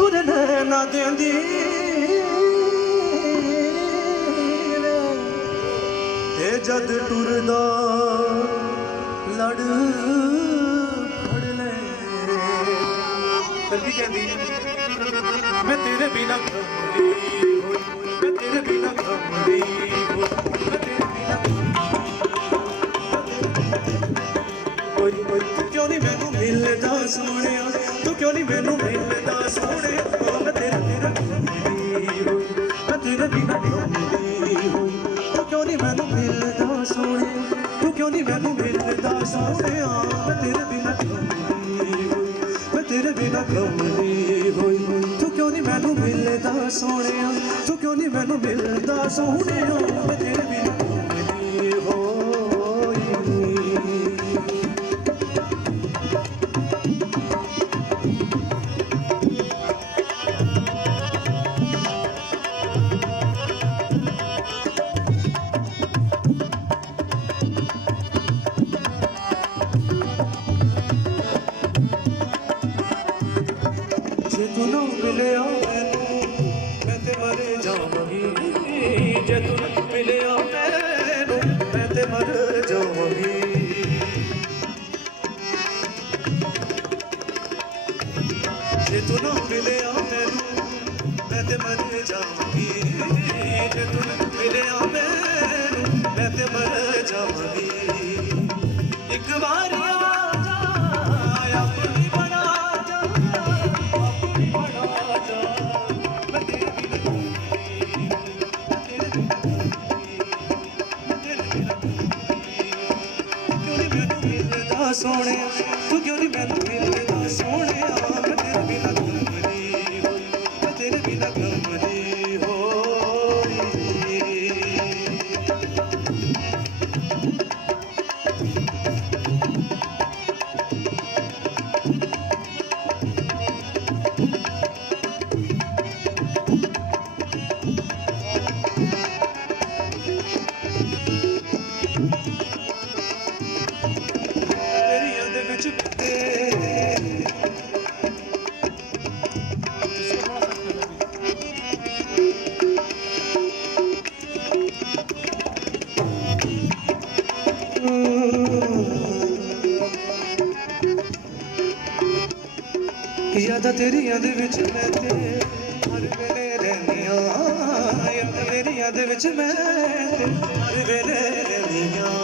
तुरने ना देंदी ते जद टुरदा लड़ फड़ ले फिर भी कहती मैं तेरे बिना कमली होई, मैं तेरे बिना कमली होई, मैं तेरे बिना होई होई। तू क्यों नहीं मैनू मिलदा सोहणिया, तू क्यों नहीं मैनू मिलदा सोहणिया, मैं तेरे बिना कमली होई, मैं तेरे बिना कमली होई। तू क्यों नहीं मैनू मिलदा सोहणिया, तू क्यों नहीं मैनू मिलदा सोहणिया, मैं तेरे बिना कमली होई, मैं तेरे बिना कमली होई। तू क्यों नहीं मैनू मिलदा सोहणिया, तू क्यों नहीं मैनू मिलदा सोहणिया, मैं तेरे बिना कमली होई। जे तू ना मिलिया मैनू मैं ते मर जावांगी, जे तू ना मिलिया मैनू मैं ते मर जावांगी। जे तू ना मिलिया मैनू मैं ते मर जावांगी, जे तू ना मिलिया मैनू मैं ते मर जावांगी। एक बार सोने तू क्यों नहीं मैनू मिलदा सोने, मैं तेरे बिना कमली होई, मैं तेरे बिना कमली होई। यादां तेरियां दे विच मैं ते हर वेले रहनियां, यादां तेरियां दे विच मैं ते हर वेले रहनियां।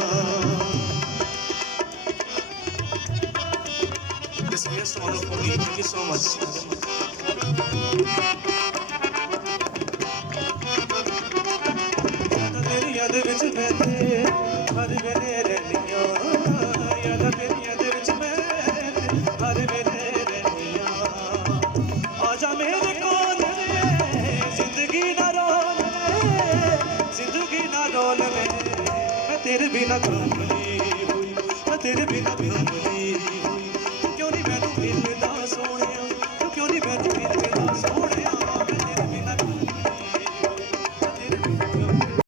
This is one of me. Thank you so much. यादां तेरियां दे विच मैं ते हर वेले रहनियां, यादां तेरियां दे विच मैं ते हर वेले रहनियां। आजा मेरे कोल जिंदगी ना रोल, जिंदगी ना रोल मैं तेरे बिना कमली होई, मैं तेरे बिना कमली